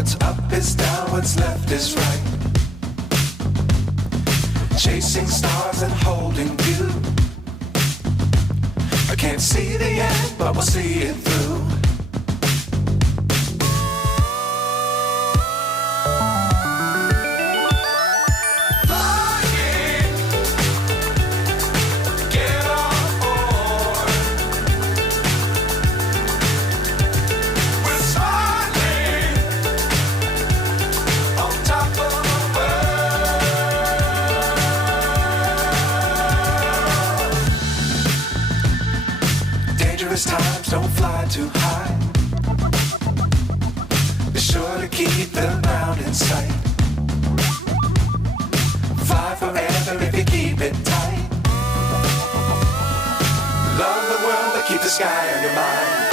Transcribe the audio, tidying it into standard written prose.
What's up is down, what's left is right. Chasing stars and holding you. I can't see the end, but we'll see it through. Dangerous times, don't fly too high. Be sure to keep the ground in sight. Fly forever if you keep it tight. Love the world, but keep the sky on your mind.